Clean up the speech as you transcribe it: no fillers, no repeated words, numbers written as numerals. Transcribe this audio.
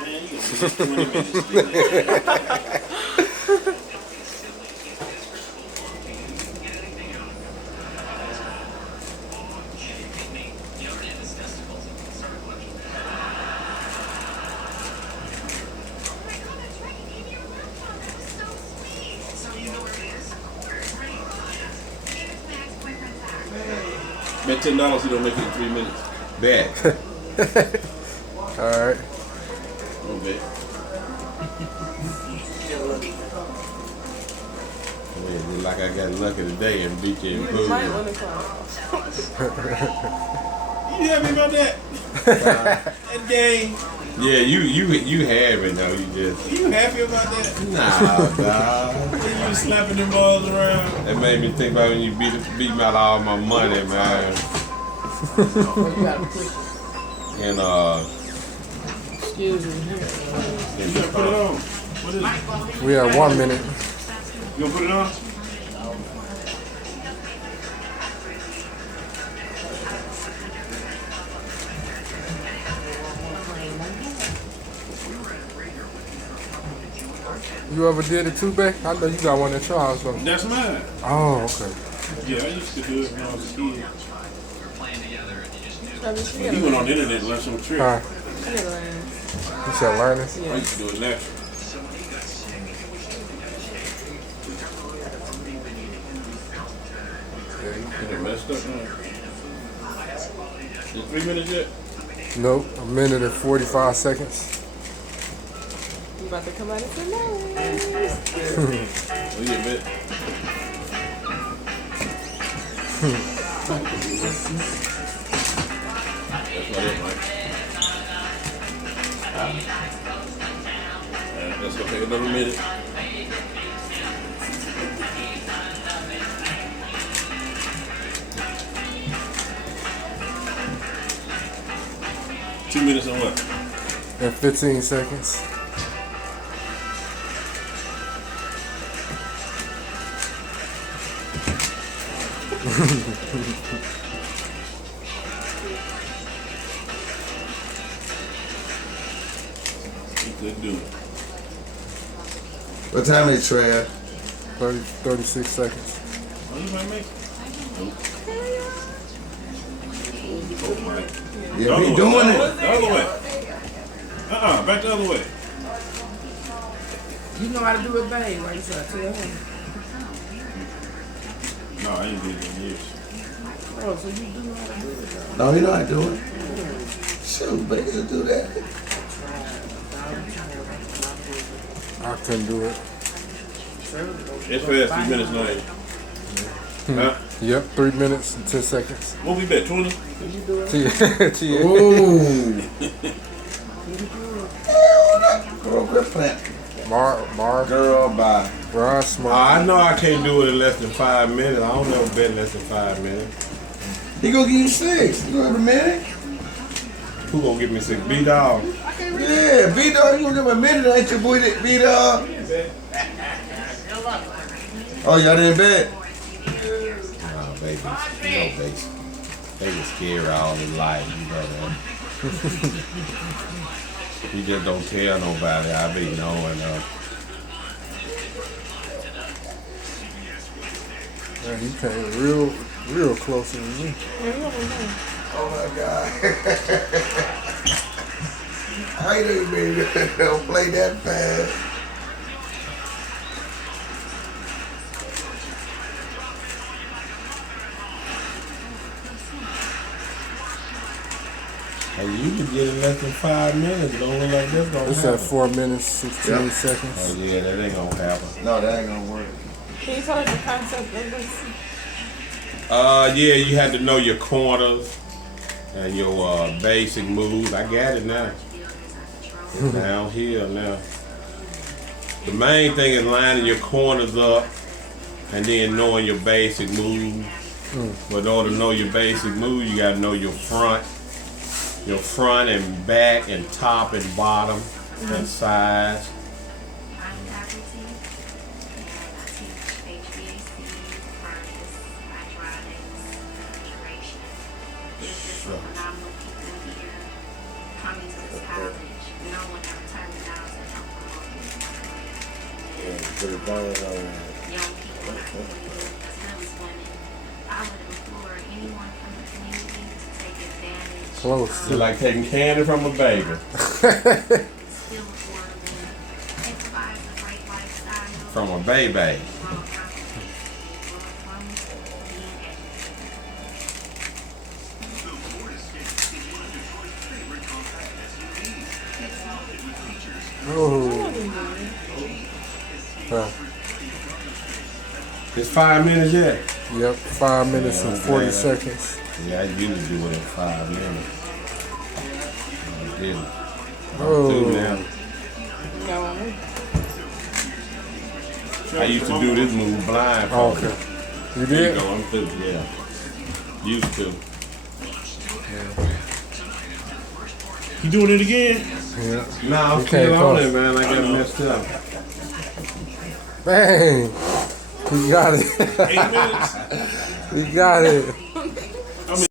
Man, you gonna miss 20 minutes. Bet $10 you don't make it in 3 minutes. Bet. Alright. Don't bet. Look like I got lucky today and beat you in pool. You might want to call. You happy about that? That game. Yeah, you have it though. You just You happy about that? nah, dog. You slapping them balls around. That made me think about when you beat me out of all my money, man. Well, you gotta push it. And Excuse me. You gotta put it on. What is it? We have 1 minute. You gonna put it on? You ever did it too, Beck? I know you got one at your house, though. That's mine. Oh, okay. Yeah, I used to do it when I was a kid. Travis, you But he went on the internet and learned some tricks. Huh? gotta learn. You said learning? I used to do it natural. Yeah, Get it messed up now. Is it 3 minutes yet? Nope, 1 minute and 45 seconds. You about to come out and say no. Oh yeah, bet. That's not it, Mike. That's gonna take another minute. Two minutes and what? And 15 seconds. He couldn't do it. What time is it, Trav? 36 seconds. Oh, you might make it. Oh, Mike. Yeah, we doing it. The other way. Back the other way. You know how to do it, babe. Like you said, tell him. No, I ain't been in years. Oh, so you do know how to do it, though. No, you know how to do it. Shoot, baby, to do that. I couldn't do it. It's fast 3 minutes now. Huh? Yep, 3 minutes and 10 seconds. What we bet, 20? Yeah. Ooh. Girl, quit playing. Mark, Girl, bye. Ron Smart. I know I can't do it in less than 5 minutes. I don't never bet less than 5 minutes. He gonna give you 6. You gonna have a minute? Who gonna give me 6? B-Dog. Yeah, B-Dog, you gonna give him a minute, ain't you, boy, B-Dog? Oh, y'all didn't bet? Nah, baby. You know, they get scared all their life, you know that. You just don't tell nobody. I be knowing. Man, he came real close to me. Oh, my God. I ain't even don't play that fast. Hey, you can get in less than 5 minutes. It don't look like that's gonna It's happen. at 4 minutes, 16 Yep. seconds. Oh yeah, that ain't gonna happen. No, that ain't gonna work. Can you tell us the concept of this? Yeah, you had to know your corners and your basic moves. I got it now. It's down here now. The main thing is lining your corners up and then knowing your basic moves. But in order to know your basic moves, you gotta know your front and back and top and bottom and sides. Yeah, put a band on that. Close. It's like taking candy from a baby. From a baby. Oh. Huh. It's 5 minutes yet. Yep, 5 minutes Yeah, and 40 man. seconds. Yeah, I usually do it in 5 minutes. I did. Oh. I'm through now. No. I used to do this move blind. Oh, okay. You There you did? go, I'm through, yeah. Used to. You doing it again? Yeah. Nah, I'm You still can't on call. it, man. I got messed up. Bang! You got it. 8 minutes. You got it.